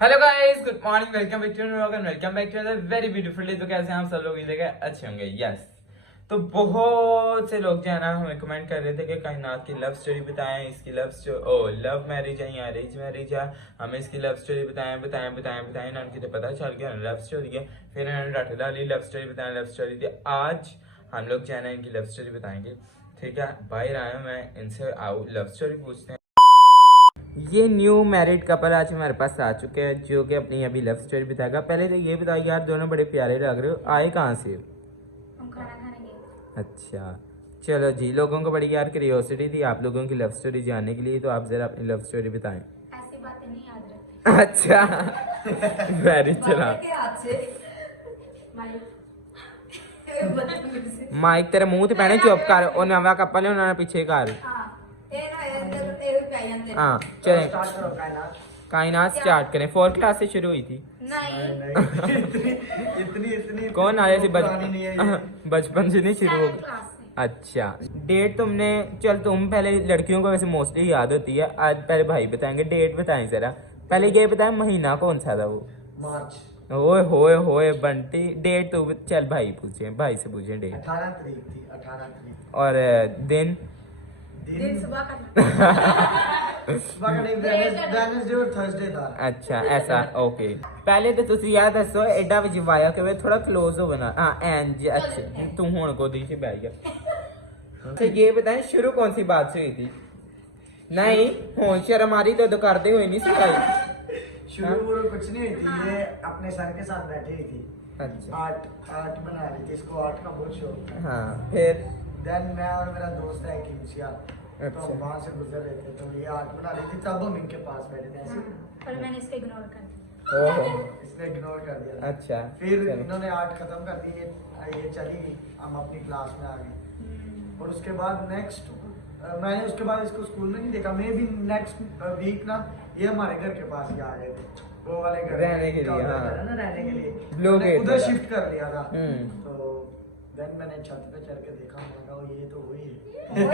Hello guys, good morning, welcome back to vlog and welcome back to another very beautiful day. तो कैसे हैं आप सब लोग? इधर अच्छे होंगे, यस। तो बहुत से लोग जो है ना हमें कमेंट कर रहे थे कि कायनात की लव स्टोरी बताएं, इसकी लव स्टोरी लव मैरिज है या अरेंज मैरिज है, हमें इसकी लव स्टोरी बताएं बताएं बताएं बताएं ना। उनकी तो पता चल गया लव स्टोरी है, फिर उन्होंने डाटा डाली लव स्टोरी बताएं, लव स्टोरी थी। आज हम लोग जो है ना इनकी लव स्टोरी बताएंगे, ठीक है। बाहर आया मैं इनसे आओ लव स्टोरी पूछते हैं। ये न्यू मैरिड कपल आज हमारे पास आ चुके हैं जो कि अपनी अभी लव स्टोरी बताएगा। पहले तो ये बताइए यार, दोनों बड़े प्यारे लग रहे हो, आए कहाँ से? हम खाना खाने गए। अच्छा चलो जी, लोगों को बड़ी यार क्यूरियोसिटी थी आप लोगों की लव स्टोरी जानने के लिए, तो आप जरा अपनी लव स्टोरी बताएं। ऐसी बातें नहीं याद रखते। अच्छा वेरी चला। माइक तेरे मुंह ते पैने, चुप कर। ओ नवा कपल है, उन्होंने पीछे कर। हाँ चलें, कायनात स्टार्ट करें। 4th क्लास से शुरू हुई थी। नहीं इतनी कौन आया थी? पुरानी नहीं है ये। बचपन से नहीं शुरू हो 7th गई? क्लास से। अच्छा डेट तुमने, चल तुम पहले, लड़कियों को वैसे मोस्टली याद होती है, आज पहले भाई बताएंगे। डेट बताएं जरा, पहले ये बताएं महीना कौन सा था वो? मार्च। ओए होए बंटी, डेट तो चल भाई पूछे, भाई से पूछे डेट। 18 तारीख थी, 18 तारीख। और दिन? दिन सुबह का। सुबह का नहीं, वेडनेसडे और थर्सडे था। अच्छा ऐसा, ओके। पहले तो तुसी याद दसो एडा वजवाया कि थोड़ा क्लोज हो बना। हाँ एंड जी, अच्छा तू हुन को दी से बैठ गया। तो ये बताएं शुरू कौन सी बात से हुई थी? नहीं हुन शर्म आ रही तो करते हुए नहीं सिखाई। शुरू वो कुछ नहीं हुई थी, ये अपने सर के साथ बैठी हुई थी। अच्छा आर्ट बना रही थी, इसको आर्ट का बहुत शौक था। हाँ फिर? देन मैं और मेरा दोस्त है किमसिया, तो अच्छा। हम वहाँ से गुजर रहे थे, तो ये आर्ट बना रही थी, तब हम इनके पास बैठे थे ऐसे। पर मैंने इसको इग्नोर कर दिया। ओहो इसने इग्नोर कर दिया था। अच्छा फिर चलो। इन्होंने आर्ट खत्म कर दी, ये चली गई, हम अपनी क्लास में आ गए। और उसके बाद नेक्स्ट मैंने उसके बाद इसको स्कूल में नहीं देखा। मैं भी नेक्स्ट वीक ना ये हमारे घर के पास ही आ गए थे, वो वाले घर रहने के लिए, हाँ। ना रहने के लिए Blue मैंने gate उधर वाला। शिफ्ट कर लिया था। हम्म। तो देन मैंने छत पे चढ़ के देखा, मैंने कहा ये तो वही है। ये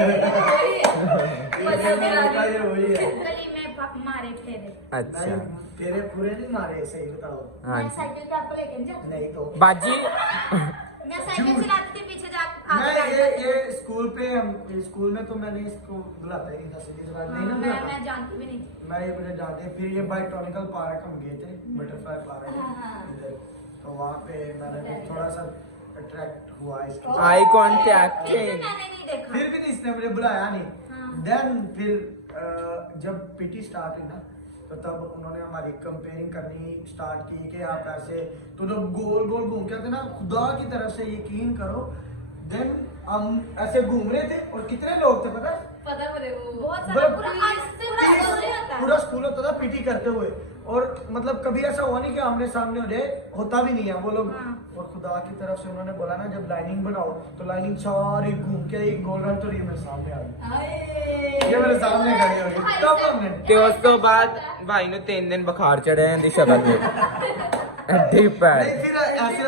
वही है। गली में मारे फेरे। अच्छा नहीं, तेरे पूरे नहीं मारे, सही बताओ। हाँ मैं जी। साइकिल पे आपको लेके नहीं जाती। नहीं तो बाजी मैं साइकिल चलाती थी, पीछे जा मैं ये स्कूल पे, हम स्कूल में तो मैंने इसको बुलाता ही नहीं था, सीधी सी बात नहीं ना बुलाता। मैं जानती भी नहीं थी। मैं ये मुझे जानते। फिर ये बायोटॉनिकल पार्क हम गए थे, बटरफ्लाई पार्क हाँ। इधर, तो वहाँ पे मैंने थोड़ा सा अट्रैक्ट हुआ इसके। Eye contact. मैंने नहीं देखा। फिर भी नहीं, इसने मुझे बुलाया हाँ। नहीं। देन फिर जब पीटी स्टार्ट हुई ना, तो तब उन्होंने हमारी कंपेयरिंग करनी स्टार्ट की कि आप ऐसे, तो जब गोल गोल घूम के आते ना, खुदा की तरफ से यकीन करो, देन हम ऐसे घूम रहे थे और कितने लोग थे पता है? पता पड़े वो बहुत सारा पूरा पूरा स्कूल होता था पीटी करते हुए। और मतलब कभी ऐसा हुआ नहीं कि आमने सामने हो जाए, होता भी नहीं है वो लोग। हाँ। और खुदा की तरफ से उन्होंने बोला ना, जब लाइनिंग बनाओ तो लाइनिंग सारी घूम के एक गोल रन, तो ये मेरे सामने आ गई, ये मेरे सामने खड़ी हो गई। तब हमने ਤੇ ਉਸ ਤੋਂ ਬਾਅਦ ਭਾਈ ਨੂੰ 3 ਦਿਨ बुखार चढ़े हैं दी शक्ल में एडी पैड। नहीं, फिर ऐसे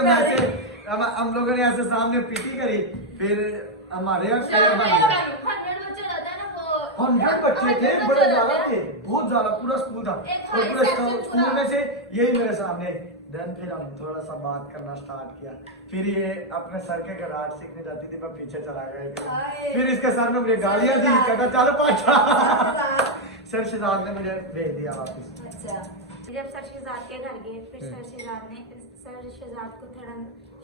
हम लोगों ने ऐसे सामने पीटी करी। फिर हमारे यहाँ शेर बन गया। 100 बच्चे थे, बड़े ज्यादा थे, बहुत ज्यादा, पूरा स्कूल था। और पूरे स्कूल में से यही मेरे सामने। देन फिर हम थोड़ा सा बात करना स्टार्ट किया। फिर ये अपने सर के घर आर्ट सीखने जाती थी, मैं पीछे चला गया। फिर इसके सर में मुझे गालियां दी, कहता चलो पाछा। सर शहजाद ने मुझे भेज दिया वापस। अच्छा, जब सर शहजाद के घर गए, फिर सर शहजाद को थोड़ा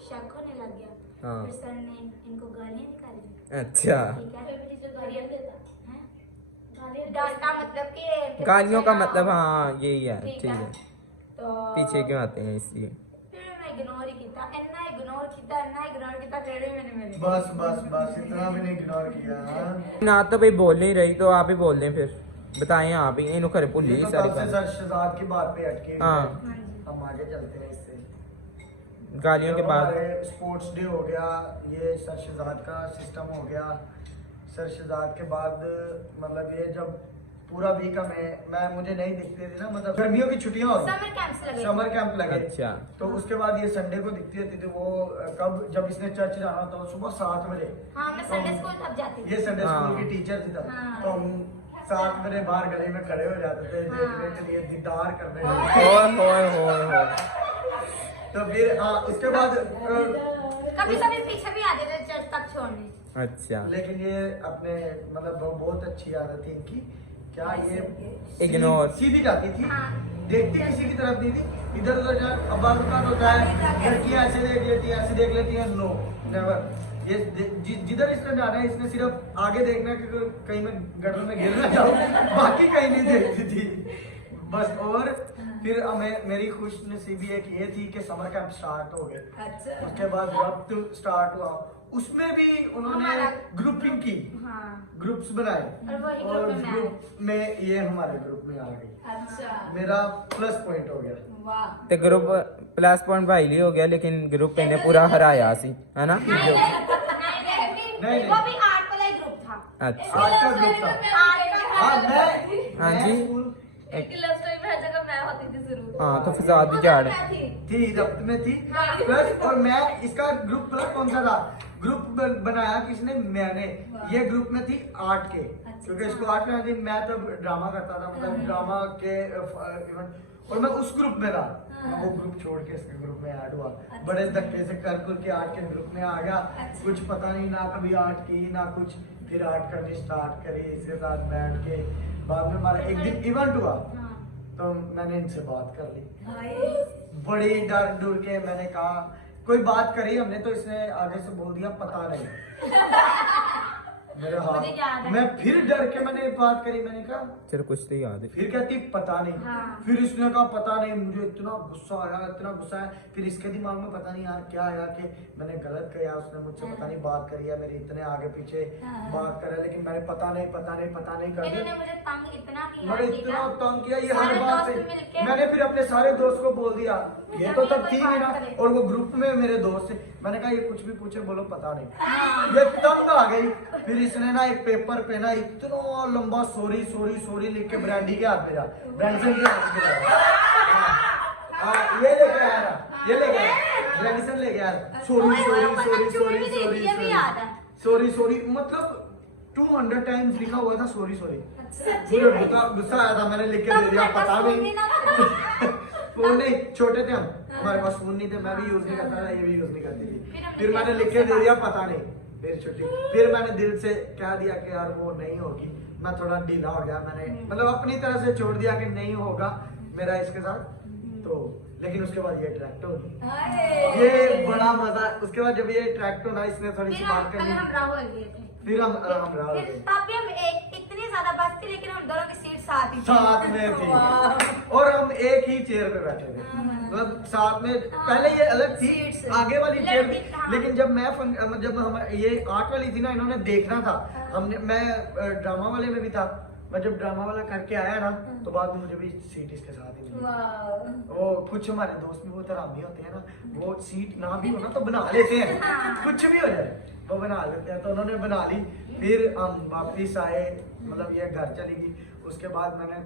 शक होने लग गया। हाँ। फिर सर ने इनको गालियां निकाली। अच्छा ठीक है, फिर टीचर गालियां देता है। डांटा मतलब कि गालियों का मतलब हाँ यही है, ठीक ठीक है। है। तो पीछे क्यों आते हैं इसलिए? फिर मैं इग्नोर ही किया, इतना इग्नोर किया फिर भी मैंने मेरे बस इतना भी नहीं इग्नोर किया। ना तो भाई बोल नहीं रही, तो आप ही बोल दें फिर, बताएं आप ही। इन खरे भूल ये ही तो सारी तब से बात। सर शहजाद की बात पे अटके हुए हाँ। हैं। हाँ जी। हम आगे चलते हैं इससे। गालियों के बाद स्पोर्ट्स डे हो गया, ये सर शहजाद का सिस्टम हो गया। सर शहजाद के बाद मतलब ये जब पूरा वीक मैं मुझे नहीं दिखती थी ना, मतलब गर्मियों की छुट्टियां होती, समर कैंप्स लगे। समर कैंप लगे। अच्छा। तो उसके बाद ये संडे को दिखती रहती थी। वो कब, जब इसने चर्च जाना होता सुबह 7 बजे। हाँ, मैं तो संडे स्कूल तब जाती थी। ये संडे हाँ। स्कूल की टीचर थी तब। हाँ। तो हम साथ मेरे बाहर गली में खड़े हो जाते थे देखने के लिए, दीदार करने के लिए। ओए। तो फिर उसके बाद कभी कभी पीछे भी आ जाते चर्च तक छोड़ने। अच्छा, लेकिन ये अपने मतलब बहुत अच्छी आदत थी इनकी, क्या ये Ignore. सीधी जाती थी, हाँ। देखती किसी की तरफ नहीं थी, इधर उधर जा। अब बात होता है लड़कियां ऐसे देख लेती है, ऐसे देख लेती है, नो नेवर। ये जिधर इसने जाना है इसने सिर्फ आगे देखना है कि कहीं मैं गटर में गिर ना जाऊं, बाकी कहीं नहीं देखती थी बस। और फिर मेरी खुश नसीबी एक ये थी कि समर कैंप स्टार्ट हो गए। उसके बाद वक्त स्टार्ट हुआ, उसमें भी उन्होंने ग्रुपिंग की, हाँ। ग्रुप्स बनाए और वही और ग्रुप में ग्रुप में ये हमारे ग्रुप में आ गई। अच्छा मेरा प्लस पॉइंट हो गया। वाह ते ग्रुप प्लस पॉइंट भाई ली हो गया, लेकिन ग्रुप ने पूरा हराया सी, है ना? नहीं, नहीं। वो भी आर्ट वाला ही ग्रुप था। अच्छा, आज का ग्रुप था। हाँ हाँ जी। स्कूल एक लव स्टोरी में हर जगह मैं होती थी जरूर। हाँ तो फसाद भी झाड़ थी, रब्त में थी प्लस। और मैं इसका ग्रुप प्लस कौन सा था, ग्रुप बनाया किसने, मैंने। ये ग्रुप में थी आर्ट के, क्योंकि इसको आर्ट में थी। मैं तो ड्रामा करता था, मतलब ड्रामा के इवेंट, और मैं उस ग्रुप में था। मैं वो ग्रुप छोड़ के इसके ग्रुप में ऐड हुआ, बड़े धक्के से कर के आर्ट के ग्रुप में आ गया। कुछ पता नहीं, ना कभी आर्ट की ना कुछ, फिर आर्ट करनी स्टार्ट करी इसके साथ बैठ के। बाद में हमारा एक दिन इवेंट हुआ, तो मैंने इनसे बात कर ली, बड़ी डर डर के। मैंने कहा कोई बात करी हमने, तो इसने आगे से बोल दिया पता नहीं। मेरे मुझे याद हाथ है। मैं फिर डर के मैंने बात करी, मैंने कहा चलो कुछ तो याद है। फिर कहती पता नहीं। हाँ। फिर इसने कहा पता नहीं। मुझे इतना गुस्सा आया, इतना गुस्सा आया। फिर इसके दिमाग में पता नहीं यार क्या आया कि मैंने गलत किया, उसने मुझसे पता नहीं बात करी है, मेरी इतने आगे पीछे बात करे, लेकिन मैंने पता नहीं कर इन्होंने दिया। मुझे तंग इतना किया, मैंने ठीक इतना है? तंग किया ये हर सारे बात दोस्त से। मिलके- मैंने फिर अपने सारे दोस्त को बोल दिया, ये तो तब थी नहीं ना। कोई बात और वो ग्रुप में मेरे दोस्त थे, मैंने कहा ये कुछ भी पूछे बोलो पता नहीं। ये तंग आ गई। फिर इसने ना एक पेपर पे ना इतना लंबा सॉरी सॉरी सॉरी लिख के ब्रांडी के हाथ पे जा, ब्रांडसन के हाथ पे जा। ये लेके आया ना, ये लेके आया, ब्रांडसन लेके आया। Sorry sorry sorry sorry sorry sorry sorry, मतलब 200 टाइम्स लिखा हुआ था सॉरी सॉरी। मुझे गुस्सा आया था, मैंने लिख के दे दिया पता नहीं। फोन नहीं, छोटे थे हम, हमारे पास फोन नहीं थे, मैं भी यूज नहीं करता था, ये भी यूज नहीं करती थी। फिर मैंने लिख के दे दिया पता नहीं, फिर छुट्टी। फिर मैंने दिल से कह दिया कि यार वो नहीं होगी। मैं थोड़ा ढीला हो गया, मैंने मतलब अपनी तरह से छोड़ दिया कि नहीं होगा मेरा इसके साथ। तो लेकिन उसके बाद ये अट्रैक्ट होगी, ये बड़ा मजा। उसके बाद जब ये अट्रैक्ट होना, इसने थोड़ी सी बात करनी, हम राहुल गए थे। फिर हम राहुल फिर गए। तब भी हम इतनी ज्यादा बस थी, लेकिन हम दोनों की सीट साथ ही थी। साथ में थी और हम एक ही चेयर पे बैठे थे, मतलब साथ में। पहले ये अलग थी आगे वाली चेयर, लेकिन जब मैं जब हम ये आर्ट वाली थी ना, इन्होंने देखना था। हमने मैं ड्रामा वाले में भी था, मैं जब ड्रामा वाला करके आया ना, तो बाद में मुझे भी सीट इसके साथ ही मिली। वो कुछ हमारे दोस्त भी वो हरामी होते हैं ना, वो सीट ना भी हो ना तो बना लेते हैं, कुछ भी हो जाए वो बना लेते हैं। तो उन्होंने बना ली। फिर हम वापिस आए, मतलब ये घर चली गई। उसके बाद मैंने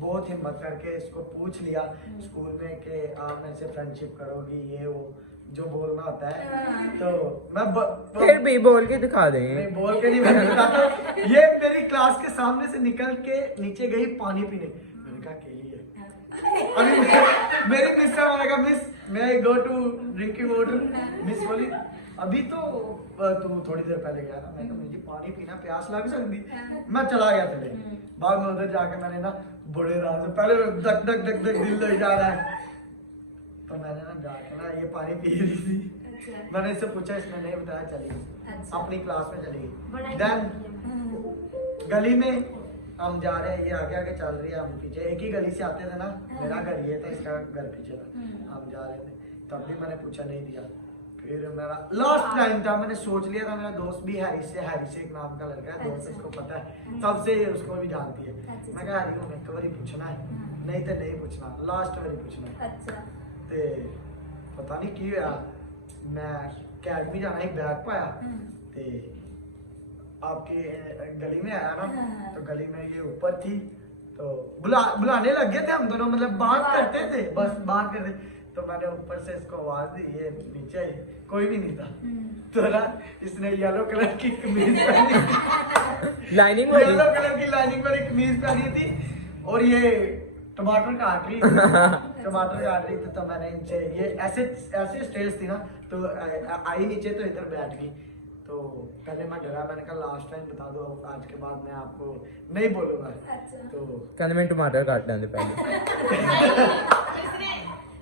बहुत हिम्मत करके इसको पूछ लिया स्कूल में कि आप मेरे से फ्रेंडशिप करोगी, ये वो जो बोलना होता है। तो मैं फिर भी बोल के दिखा नहीं, दें। बोल के नहीं, मैं बताता हूं। ये मेरी क्लास के सामने से निकल के नीचे गई पानी पीने। मैंने कहा अकेली है। अभी मेरी मिस से मैंने कहा मिस मैं go to drinking water. Miss बोली अभी तो तू थोड़ी देर पहले गया था। मैं कहा मुझे पानी पीना, प्यास लग सकती। मैं चला गया चले। बाद में उधर जाके मैंने ना बड़े रात से पहले धक धक धक धक दिल लग जा रहा है, तो मैंने ना जाके ना ये पानी पी रही थी। मैंने इससे पूछा, इसने नहीं बताया, चली गई अपनी क्लास में चली गई। देन गली में हम जा रहे हैं, ये आगे आगे चल रही है, हम पीछे। एक ही गली से आते थे ना, मेरा घर ये था, इसका घर पीछे था। हम जा रहे थे, तब भी मैंने पूछा, नहीं दिया। फिर मेरा लास्ट टाइम था, मैंने सोच लिया था, मेरा दोस्त भी हैरी से एक नाम का लड़का है, दोस्त इसको पता है, तब से उसको भी जानती है। मैं कहा हैरी को एक बारी पूछना है, नहीं तो नहीं पूछना, लास्ट बारी पूछना है। ते पता नहीं की होया, मैं अकेडमी जाना ही बैग पाया, ते आपकी गली में आया ना, तो गली में ये ऊपर थी, तो बुलाने लग गए थे हम दोनों, मतलब बात करते थे, बस बात करते। तो तो मैंने ऊपर से इसको आवाज दी, ये नीचे आई, कोई भी नहीं था। तो ना इसने येलो कलर की कमीज पहनी थी, लाइनिंग येलो कलर की लाइनिंग वाली कमीज पहनी थी, और ये टमाटर काट रही थी, टमाटर काट रही थी। तो मैंने इनसे ये ऐसे स्टेज थी ना, तो आई नीचे तो इधर बैठ गई। तो पहले मैं डरा, मैंने कहा लास्ट टाइम बता दो, आज के बाद मैं आपको नहीं बोलूंगा। अच्छा। तो कहने में टमाटर काट लेंगे पहले।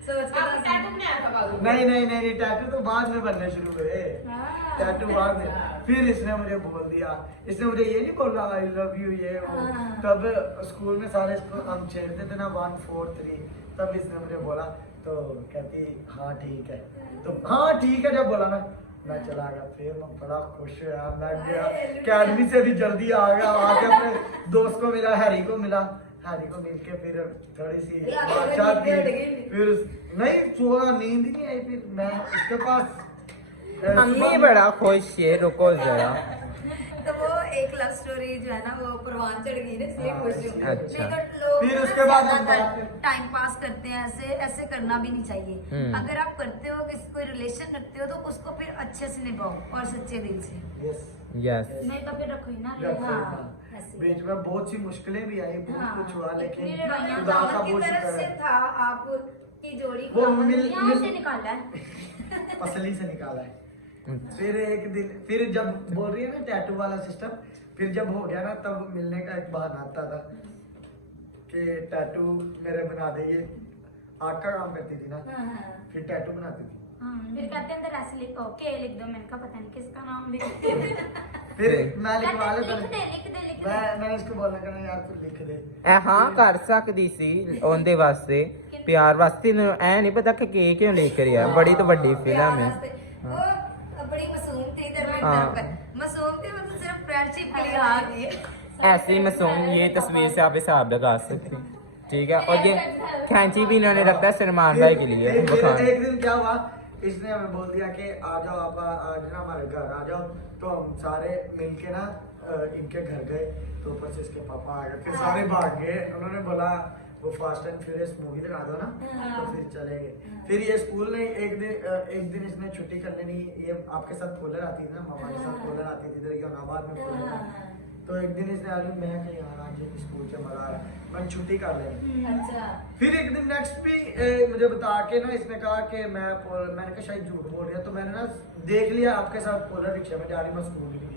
सोच के आप टैटू बनाया था बाबू। नहीं, टैटू तो बाद में बनने शुरू हुए, हाँ। टैटू बाद में। फिर इसने मुझे बोल दिया, इसने मुझे ये नहीं बोला आई लव यू ये वो। हाँ। तब स्कूल में सारे इसको हम छेड़ते थे ना 1 4 3, तब इसने मुझे बोला, तो कहती हाँ ठीक है। तो हाँ ठीक है जब बोला ना, मैं चला गया। फिर मैं बड़ा खुश हुआ, मैं गया अकेडमी से भी जल्दी आ गया, आके अपने दोस्त को मिला, हैरी को मिला, हैरी को मिल के फिर थोड़ी सी बातचीत की। फिर नहीं सोया, नींद ही नहीं आई। फिर मैं उसके पास हम भी बड़ा खुश है, रुको जरा। तो वो एक लव स्टोरी जो है ना वो परवान चढ़ गई ना, इसलिए हाँ, खुश हूँ। अच्छा। नहीं तो लोग फिर ना उसके बाद हम ज्यादातर बात- टाइम पास करते हैं, ऐसे करना भी नहीं चाहिए। हम्म। अगर आप करते हो, किसी कोई रिलेशन रखते हो, तो उसको फिर अच्छे से निभाओ और सच्चे दिल से। Yes yes. नहीं तो फिर रखो ही ना। हाँ, ऐसे। बीच में बहुत सी मुश्किलें भी आई, बहुत हाँ। कुछ हुआ, लेकिन मेरे भैया खुदा का दावत की बहुत तरफ शुक्र से है, था आपकी जोड़ी वो को यहाँ से निकाला है। असली से निकाला है। फिर एक दिन, फिर जब बोल रही है ना टैटू वाला सिस्टम, फिर जब हो गया ना, तब मिलने का एक बहाना आता था कि टैटू मेरे बना दे। ये आर्ट का काम करती थी ना, हाँ, हाँ। फिर टैटू बनाती थी। फिर कहते हैं अंदर ऐसे लिखो के लिख दो, मैंने कहा पता नहीं किसका नाम भी फिर मैं लिखवा लिख लेता, दे लिख दे लिख दे। मैं इसको बोलना करना यार तू लिख दे। हाँ कर सकदी सी ਉਹਦੇ ਵਾਸਤੇ ਪਿਆਰ ਵਾਸਤੇ ਨੂੰ ਐ ਨਹੀਂ ਪਤਾ ਕਿ ਕੀ ਕਿਉਂ ਲੈ ਕੇ ਆ बड़ी तो बड़ी फिल्म है। वो बड़ी मासूम थी धर्मेंद्र हाँ। पर। मासूम थी, मतलब सिर्फ फ्रेंडशिप के लिए आ गई है। ऐसी मासूम ये तस्वीर से आप हिसाब लगा सकते हैं, ठीक है। और ये खैंची भी इन्होंने रखा है सलमान भाई के लिए। फिर बुखार एक दिन क्या हुआ, इसने हमें बोल दिया कि आ जाओ आप आज ना हमारे घर आ जाओ। तो हम सारे मिलके ना इनके घर गए, तो ऊपर से इसके पापा आ गए, फिर सारे भाग गए। उन्होंने बोला वो फास्ट एंड फ्यूरियस मूवी लगा दो ना, तो फिर चले गए। फिर ये स्कूल ने एक दिन इसने छुट्टी कर लेनी। ये आपके साथ कूलर आती थी ना, मामा के साथ कूलर आती थी इधर यौनाबाद में कूलर था। तो एक दिन इसने आगे मैं कहीं आज स्कूल से मजा आया, मैं छुट्टी कर लेनी। अच्छा। फिर एक दिन नेक्स्ट भी मुझे बता के ना इसने कहा कि मैंने कहा शायद झूठ बोल रही है। तो मैंने ना देख लिया आपके साथ पोलर रिक्शा में जा रही, मैं स्कूल भी गया।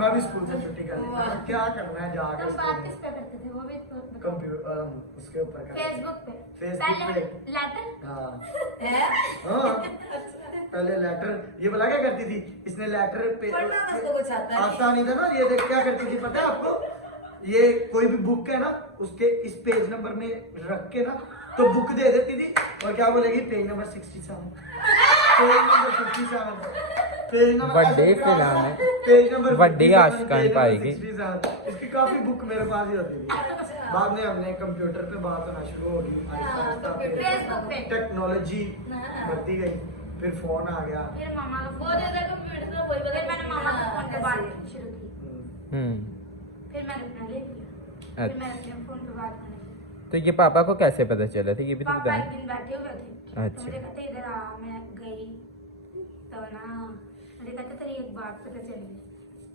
मैं भी स्कूल से छुट्टी कर ली, मैंने कहा, क्या करना है जाके तो बात किस पे करते थे वो भी कंप्यूटर उसके ऊपर कर फेसबुक पे। फेसबुक पहले पे। लेटर। हाँ है? हाँ, पहले लेटर ये बोला क्या करती थी, इसने लेटर पे पढ़ना तो उसको कुछ आता है। आता नहीं था ना। ये देख क्या करती थी पता है आपको, ये कोई भी बुक है ना उसके इस पेज नंबर में रख के ना तो बुक दे देती थी, और क्या बोलेगी page number 67, page number 57, page number birthday film है, पेज नंबर बर्थडे 57, आशिकान पेज नंबर पाएगी। 67। इसकी काफी बुक मेरे पास ही होती थी। बाद में हमने कंप्यूटर पे बात होना शुरू हो गई, फेसबुक पे। टेक्नोलॉजी बढ़ती गई, फिर फोन आ गया। फिर मामा का बहुत ज्यादा कंप्यूटर में कोई फिर मैंने मामा का फोन पे ऐसे। बात शुरू की। फिर मैंने अपना ले लिया। फिर अच्छा। मैंने अपने फोन पे बात करने लगी। तो ये पापा को कैसे पता चला था, ये भी तो पापा बताएं। एक दिन बैठे हुए थे, तो अच्छा। मुझे कहते इधर आ। मैं गई तो ना मुझे कहते तेरी एक बात पता चली।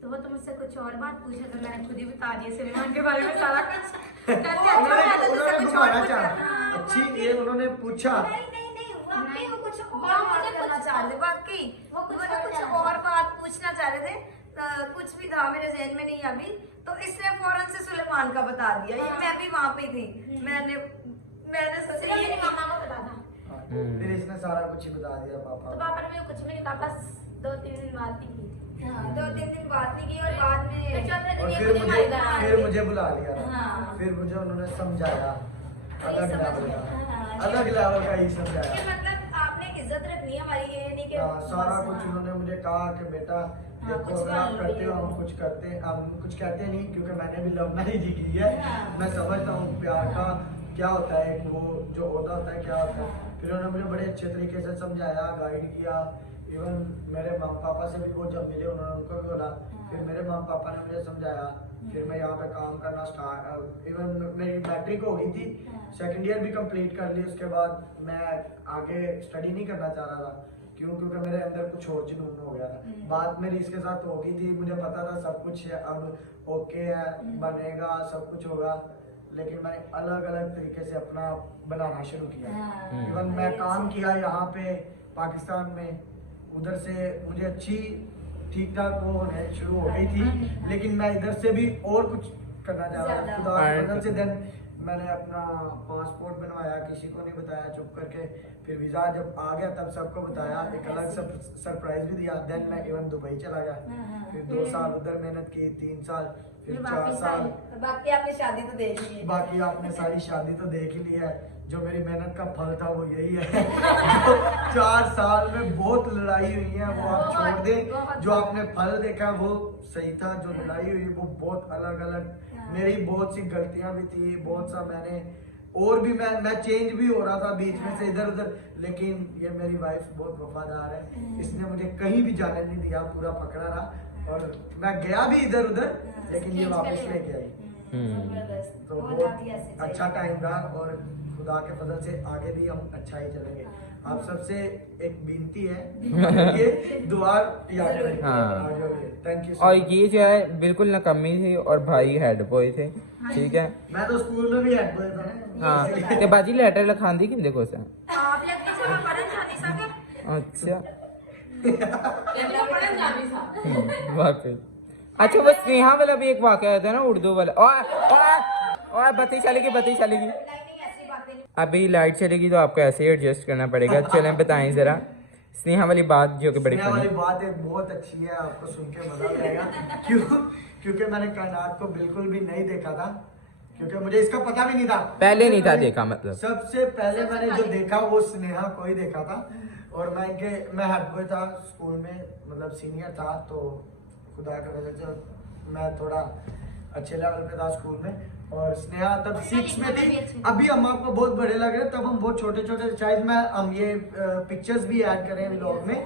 तो वो तो मुझसे कुछ और बात पूछे, तो मैंने खुद ही बता दिया सलमान के बारे में सारा कुछ। कहते अच्छा मैं तो तुझसे कुछ और पूछ रहा था। अच्छी ये उन्होंने पूछा। नहीं, वाकई वो कुछ वो और मुझे बात करना कुछ- चाह रहे, वाकई वो वो कुछ ना और कुछ जानना और बात पूछना चाह रहे थे। कुछ भी था मेरे जहन में नहीं अभी, तो इसने फौरन से सुलेमान का बता दिया। ये मैं भी वहाँ पे थी, मैंने सिर्फ सोचा मेरी ये मामा को पता था। फिर इसने सारा कुछ ही बता दिया पापा तो को। पापा ने मुझे कुछ भी नहीं कहा, बस 2-3 दिन बात नहीं की थी। हाँ, 2-3 दिन बात नहीं की और बाद फिर में चौथे और दिन ये फिर मुझे हमारे घर मुझे आ फिर गए। मुझे बुला लिया। हाँ। फिर मुझे उन्होंने समझाया, अलग समझ लेवल गया। का, हाँ, अलग लेवल का ही कि समझाया। मतलब आपने इज्जत रखनी है हमारी, ये नहीं कि हाँ, सारा बस, कुछ हाँ। उन्होंने मुझे कहा कि बेटा हाँ, देखो कुछ अगर आप कर करते हो, लो। हम कुछ करते हैं, हम कुछ कहते नहीं, क्योंकि मैंने भी लव मैरिज ही की है। हाँ। मैं समझता हूँ प्यार का क्या होता है, वो जो होता है क्या होता है। फिर उन्होंने मुझे बड़े अच्छे तरीके से समझाया, गाइड किया। इवन मेरे माँ पापा से भी वो जब मिले उन्होंने उनको भी बोला। फिर मेरे माँ पापा ने मुझे समझाया, फिर मैं यहाँ पे काम करना स्टार्ट, इवन मेरी मैट्रिक हो गई थी, सेकंड ईयर भी कंप्लीट कर ली। उसके बाद मैं आगे स्टडी नहीं करना चाह रहा था, क्यों? क्योंकि मेरे अंदर कुछ और जुनून हो गया था। बात मेरी इसके साथ हो गई थी, मुझे पता था सब कुछ अब ओके है, बनेगा, सब कुछ होगा, लेकिन मैंने अलग अलग तरीके से अपना बनाना शुरू किया। इवन मैं काम किया यहाँ पे पाकिस्तान में, उधर से मुझे अच्छी ठीक ठाक वो होने शुरू हो गई थी, लेकिन मैं इधर से भी और कुछ करना चाह रहा था खुदा की मदद से। देन मैंने अपना पासपोर्ट बनवाया, किसी को नहीं बताया, चुप करके। फिर वीज़ा जब आ गया तब सबको बताया, एक अलग सरप्राइज भी दिया। देन मैं इवन दुबई चला गया, फिर 2 साल उधर मेहनत की, 3 साल, फिर 4 साल। बाकी आपने शादी तो देख ली है। बाकी आपने सारी शादी तो देख ही ली है, जो मेरी मेहनत का फल था वो यही है। जो 4 साल में बहुत लड़ाई हुई है वो आप छोड़ दें, जो आपने फल देखा वो सही था। जो लड़ाई हुई वो बहुत अलग अलग, मेरी बहुत सी गलतियां भी थी, बहुत सा मैंने और भी मैं चेंज भी हो रहा था बीच में से इधर उधर, लेकिन ये मेरी वाइफ बहुत वफादार है, इसने मुझे कहीं भी जाने नहीं दिया, पूरा पकड़ा रहा। और मैं गया भी इधर उधर, लेकिन ये वापस लेके आई। जबरदस्त, तो बहुत बहुत आती है ऐसे अच्छा टाइम रहा, और खुदा के फजल से आगे भी हम अच्छा ही चलेंगे। आप सबसे एक विनती है, ये दुआ याद रखें। हाँ। Thank you. और ये जो है बिल्कुल नकम्मी थी और भाई हेड बॉय थे, ठीक है। मैं तो स्कूल में भी हेड बॉय था ना। हाँ ते बाजी लेटर लिखांदी कि देखो सा। आप लग से मैं पढ़न जानी सके। अच्छा पढ़न जानी था। वाकई। अच्छा वो स्नेहा वाला भी एक वाकया होता है ना, उर्दू वाला। और बत्ती चलेगी, बत्ती चलेगी, ऐसी बातें नहीं। अभी लाइट चलेगी तो आपको ऐसे ही एडजस्ट करना पड़ेगा। चलें बताएं जरा स्नेहा वाली बात जो कि बड़ी स्नेहा वाली फनी। बात एक बहुत अच्छी है, आपको सुन के मजा आएगा। क्यों? क्योंकि मैंने कायनात को बिल्कुल भी नहीं देखा था, क्योंकि मुझे इसका पता भी नहीं था। पहले नहीं था देखा, मतलब सबसे पहले मैंने जो देखा वो स्नेहा को ही देखा था। और मैं हेड बॉय था स्कूल में, मतलब सीनियर था, तो खुदा की वजह से मैं थोड़ा अच्छे लेवल पे था स्कूल में। और स्नेहा तब 6 में थी। अभी हम आपको बहुत बड़े लग रहे हैं, तब हम बहुत छोटे छोटे, शायद हम ये पिक्चर्स भी ऐड करें व्लॉग में,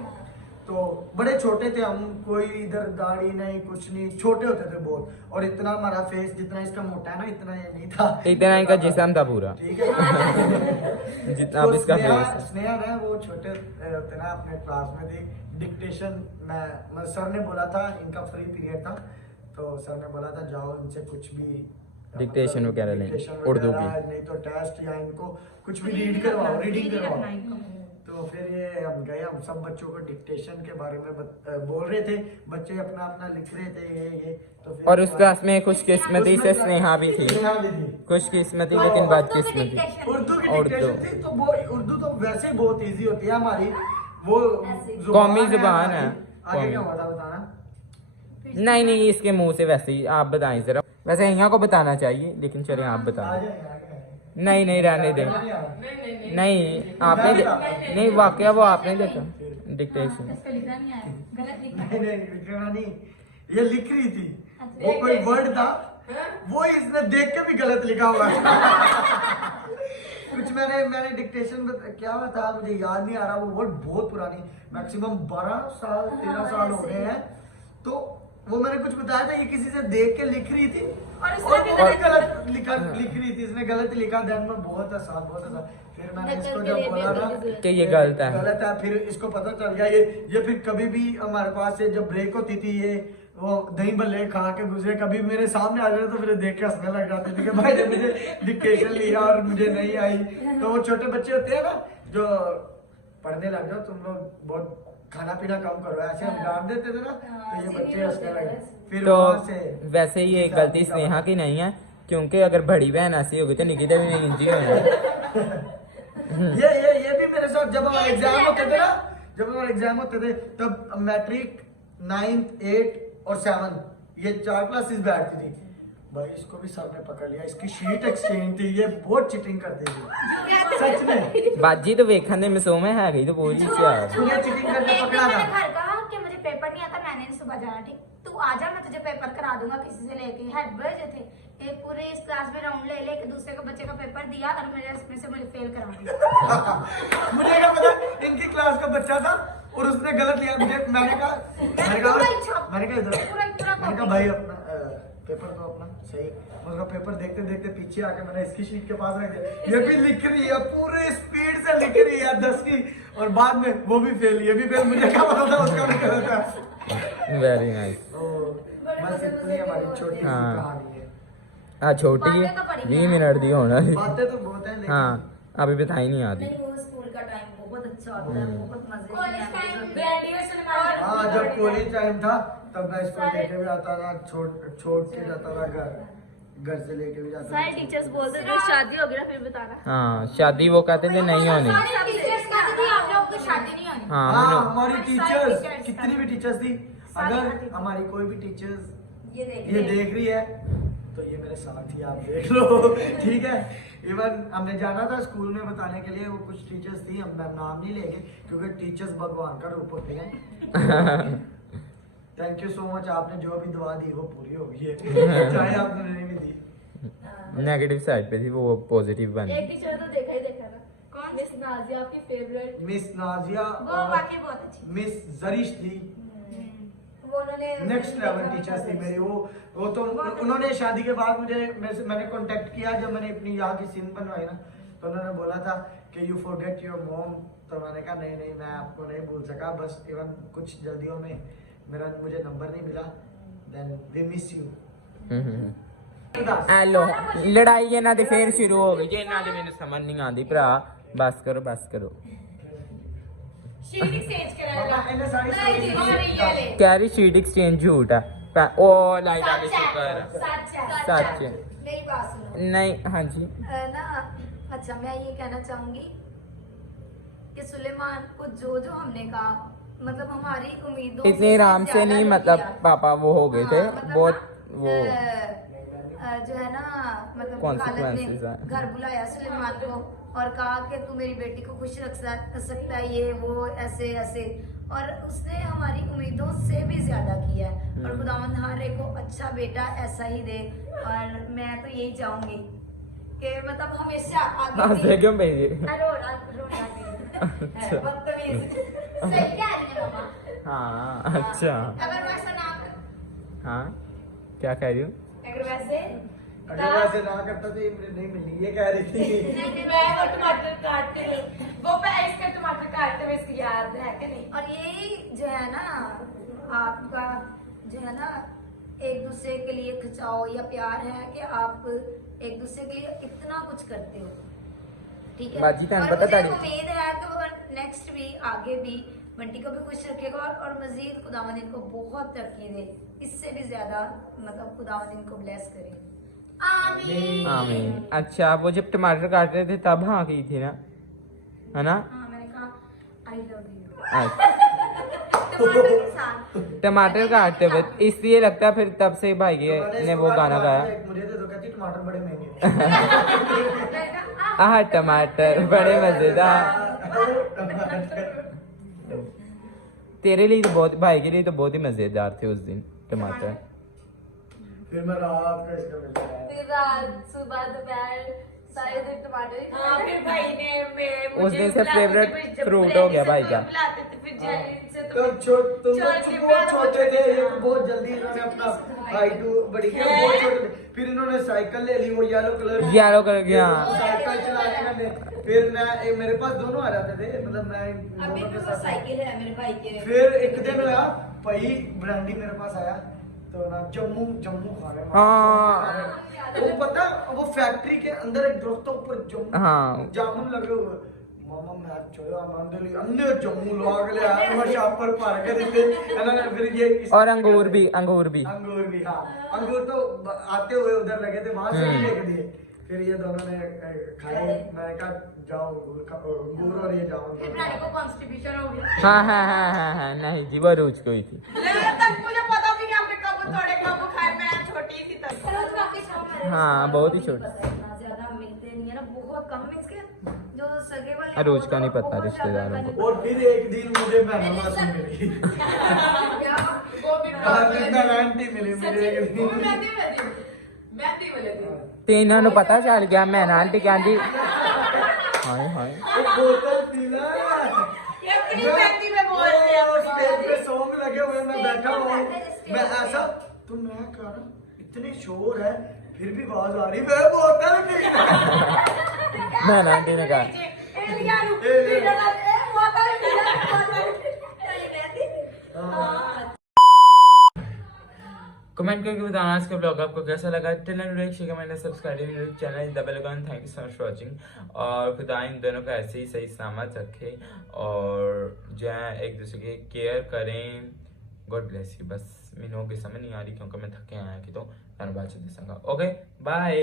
तो बड़े छोटे थे हम, कोई इधर दाढ़ी नहीं, कुछ नहीं, छोटे होते थे बहुत। और इतना हमारा फेस जितना इसका मोटा है ना, इतना ये नहीं था, इतना इनका जिस्म था पूरा, ठीक है। जितना अब इसका फेस है। स्नेहा ना वो छोटे होते ना अपने क्लास में थी। डिक्टेशन मैं सर ने बोला था, इनका फ्री पीरियड था, तो सर ने बोला था जाओ इनसे कुछ भी डिक्टेशन वगैरह लें, डिक्टेशन उर्दू वगैरह, की। नहीं तो टेस्ट या इनको कुछ भी रीड करवाओ, रीडिंग करवाओ। तो फिर ये हम गए, हम सब बच्चों को डिक्टेशन के बारे में बोल रहे थे, बच्चे अपना अपना लिख रहे थे ये। तो फिर और उस क्लास में खुशकिस्मती से स्नेहा भी थी, स्नेहा भी थी। खुशकिस्मती लेकिन बदकिस्मती। उर्दू की उर्दू। डिक्टेशन थी, तो वो उर्दू तो वैसे ही बहुत इजी होती है हमारी, वो कौमी जुबान है। आगे क्या हुआ था बताना। नहीं नहीं, इसके मुंह से वैसे ही आप बताएं जरा। वैसे यहाँ को बताना चाहिए, लेकिन चले आप बता आ दें। जाए, आ जाए। नहीं नहीं रहने दें। नहीं आपने नहीं, वाकया वो आपने देखा डिक्टेशन। इसको लिखना नहीं आया, गलत लिखा। नहीं नहीं लिखना नहीं, ये लिख रही थी, वो कोई वर्ड था, वो इसने देख के भी गलत लिखा हुआ था। कुछ मैंने डिक्टेशन क्या हुआ था मुझे याद नहीं आ रहा, वो वर्ड बहुत पुरानी, मैक्सिमम 12 साल 13 साल हो गए हैं। तो वो मैंने कुछ बताया था, ये किसी से देख के लिख रही थी, और इसने और भी वो भी गलत गलत लिख रही थी, इसने गलत लिखा। देन में बहुत आसान, बहुत आसान। फिर मैंने इसको जब बोला ना कि ये गलत है, गलत है, फिर इसको पता चल गया। ये फिर कभी भी हमारे पास से जब ब्रेक होती थी, ये वो दही भल्ले खा के गुजरे, कभी मेरे सामने आ जाते तो फिर देख के हंसने लग जाते थे कि भाई ने मुझे डिक्टेशन लिया और मुझे नहीं आई। तो वो छोटे बच्चे होते हैं ना जो पढ़ने लग जाओ, तुम लोग बहुत खाना पीना कम करो, ऐसे हम डांट देते थे ना, तो ये बच्चे हंसने लगे। फिर तो वहाँ से वैसे ये गलती स्नेहा की नहीं है, क्योंकि अगर बड़ी बहन ऐसी होगी तो निकिता भी नहीं इंजी होना। ये भी मेरे साथ जब हमारे एग्जाम होते थे ना, जब हमारे एग्जाम होते थे तब मैट्रिक 9th 8 और 7 ये 4 क्लासेस बैठती थी। भाई इसको भी सर ने पकड़ लिया, इसकी शीट एक्सचेंज थी, ये बहुत चीटिंग करती थी सच में। बाजी तो वेखन दे मिसो में है गई तो बोल ही क्या है। मुझे चीटिंग करके एक दिन पकड़ा मैंने था। घर कहा कि मुझे पेपर नहीं आता, मैंने सुबह जाना, ठीक तू आजा, मैं तुझे पेपर करा दूंगा किसी से लेके। हेड बॉय जो थे ये पूरे इस क्लास में राउंड ले एक दूसरे को बच्चे का पेपर दिया और मेरे इसमें से मुझे फेल करा दिया। मुझे क्या पता इनकी क्लास का बच्चा था और उसने गलत लिया। मैंने कहा इधर मैंने कहा भाई अपना पेपर तो अपना सही। उसका पेपर देखते देखते पीछे आके मैंने इसकी शीट के पास रख दिया, ये भी लिख रही है पूरे स्पीड से लिख रही है 10 की, और बाद में वो भी फेल, ये भी फेल, मुझे क्या पता था उसका भी गलत है। Very nice. तो बस इतनी हमारी छोटी सी हाँ। कहानी है। हाँ छोटी है, 20 मिनट दी होना। बातें तो बहुत है लेकिन हाँ अभी बताई नहीं आती। नहीं वो स्कूल का टाइम बहुत अच्छा होता है, बहुत मजे कॉलेज की टाइम memories होती हैं। ग्रेजुएशन में हाँ जब कॉलेज टाइम था तब मैं इसको लेके भी आता था, छोड़ के जाता था घर से लेके भी जाता सारे था। टीचर्स बोलते थे शादी होगी ना फिर बताना। हाँ शादी वो कहते थे नहीं होनी। सारे टीचर्स कहते थे आप लोग को शादी नहीं होनी। हाँ हाँ मैंने- हमारी हमारी टीचर्स सारी कितनी भी टीचर्स थी, अगर हमारी कोई भी टीचर्स ये ये देख रही है तो ये मेरे साथ ही आप देख लो, ठीक है। इवन हमने जाना था स्कूल में बताने के लिए, वो कुछ टीचर्स थी, हम नाम नहीं लेंगे क्योंकि टीचर्स भगवान का रूप होते हैं। थैंक यू सो मच, आपने जो भी दुआ दी वो पूरी हो गई है, चाहे आपने नहीं भी दी। नेगेटिव साइड पे थी वो पॉजिटिव बन एक टीचर तो देखा ही देखा था, कौन मिस नाजिया आपकी फेवरेट। मिस नाजिया वो और वाकई बहुत अच्छी। मिस जरिश थी, वो उन्होंने नेक्स्ट लेवल टीचर्स थी मेरी। वो तो उन्होंने शादी के बाद मुझे मैंने कांटेक्ट किया जब मैंने अपनी यहाँ की सीन बनवाई ना, तो उन्होंने बोला था कि यू फॉरगेट योर मॉम, तो मैंने कहा नहीं नहीं मैं आपको नहीं भूल सका, बस इवन कुछ जल्दियों में मुझे नंबर नहीं मिला, then we miss you. Hello लड़ाई ਇਹਨਾਂ ਦੀ ਫੇਰ ਸ਼ੁਰੂ ਹੋ ਗਈ ਜੇ ਇਹਨਾਂ ਦੀ ਮੈਨੂੰ ਸਮਝ ਨਹੀਂ ਆਉਂਦੀ ਭਰਾ, ਬਸ ਕਰੋ। शीट एक्सचेंज कराएगा इन्हें सारी नहीं जी और ये ले कह रही शीट एक्सचेंज झूठ है। ओ लाइला के शुक्र सच है। मेरी बात सुनो नहीं हाँ जी ना। अच्छा मैं ये कहना चाहूंगी कि सुलेमान को जो हमने कहा, मतलब हमारी उम्मीदों इतने आराम से नहीं, मतलब पापा वो हो गए थे बहुत वो जो है ना, मतलब Consequences खालिद ने हैं। घर बुलाया सुलेमान को और कहा कि तू मेरी बेटी को खुश रख सकता है, ये वो ऐसे ऐसे, और उसने हमारी उम्मीदों से भी ज्यादा किया है। और खुदावंद हर एक को अच्छा बेटा ऐसा ही दे, और मैं तो यही चाहूंगी कि मतलब हमेशा हंसे क्यों भाई जी? बदतमीज। सही कह रही है मामा। हाँ अच्छा अगर वैसा ना कर हाँ क्या कह रही हूँ? अगर वैसे अगर वैसे ना करता तो ये मुझे नहीं मिली, ये कह रही थी। मैं वो टमाटर काटते नहीं, वो प्याज का टमाटर काटते हुए इसकी याद है कि नहीं? और यही जो है ना आपका जो है ना एक दूसरे के लिए खिंचाव या प्यार है कि आप एक दूसरे के लिए इतना कुछ करते हो, ठीक है। बाजी तहन और पता मुझे ताड़ी। उम्मीद है कि वो नेक्स्ट भी आगे भी बंटी को भी खुश रखेगा और मजीद खुदावंद इनको बहुत तरक्की दे, इससे भी ज्यादा मतलब खुदावंद इनको ब्लेस करे। आमीन। आमीन। अच्छा वो जब टमाटर काट रहे थे तब हाँ की थी ना, है ना? हाँ मैंने कहा आई लव यू अच्छा, टमाटर के साथ। टमाटर काटते हुए इसलिए लगता है फिर तब से भाई ने वो गाना गाया। मुझे तो कहती टमाटर बड़े महंगे आह टमाटर बड़े मजेदार। तेरे लिए तो बहुत, भाई के लिए तो बहुत ही मजेदार थे उस दिन टमाटर। फिर मैं रात को इसका मिलता है। फिर रात सुबह दोपहर सारे दिन टमाटर। हाँ फिर भाई ने उस दिन से favorite fruit हो गया भाई का। बुलाते थे फिर जैन से तो तुम छोटे बहुत छोटे थे, ये तो बहुत जल्दी इन्होंने अपना हाइट बड़ी की, बहुत छोटे थे। फिर इन्होंने साइकिल ले ली, वो येलो कलर की। येलो कलर की, हाँ। साइकिल चलाने लगे। फिर मैं मेरे पास दोनों आ जाते थे, मतलब मैं इन अभी दोनों भी के वो साथ। साइकिल है मेरे भाई के। फिर एक दिन हुआ भाई ब्रांडी मेरे पास आया तो ना जम्मू खा रहे हैं। हाँ। वो पता वो फैक्ट्री के अंदर एक दरख्तों पर हाँ। जामुन लगे हुए। मामा मैं चलो आनंद अन्य जम्मू लोग ले आए, वो शॉप पर पार कर देते हैं। फिर ये और अंगूर भी अंगूर भी हाँ, अंगूर तो आते हुए उधर लगे थे, वहां से ही लेके दिए। फिर ये दोनों ने खाए, मैंने कहा जाओ अंगूर और ये जाओ। फिर प्राणी को कॉन्स्टिपेशन हो गया। हाँ नहीं जी वो रोज कोई थी। तक मुझे पता भी नहीं हमने कब तोड़े कब खाए, मैं छोटी थी तब। रोज वाकई छाप हाँ बहुत ही छोटी। इतना ज्यादा मिलते नहीं है ना, बहुत कम मींस के जो सगे वाले रोज का नहीं पता बहुत रिश्तेदारों ज्यादा को। और फिर एक दिन मुझे मैना मासी मिली, वो भी आंटी मिली मुझे एक वो दिन। मेहंदी वाले दिन ਤੇ ਇਹਨਾਂ ਨੂੰ ਪਤਾ ਚੱਲ ਗਿਆ ਮੈਂ ਨਾ ਆਂਟੀ ਕਹਿੰਦੀ ਹਾਏ ਹਾਏ एक बोतल थी ना, ये अपनी मेहंदी में बोल रही है स्टेज पे सॉन्ग लगे हुए, मैं बैठा हुआ हूँ, मैं ऐसा तो मैं कह रहा इतनी शोर है फिर भी आवाज आ रही मैं बोलता ना आंटी ने कहा कमेंट करके बताना इसका ब्लॉग आपको कैसा लगा। Till end like share comment subscribe मेरे channel the bell icon. Thank you so much for watching और खुदा इन दोनों को ऐसे ही सही सलामत रखे और जो है एक दूसरे की केयर करें। God bless you. बस मीनों की समझ नहीं आ रही क्योंकि मैं थके आया कि तो मैं बात दसांगा। Okay bye.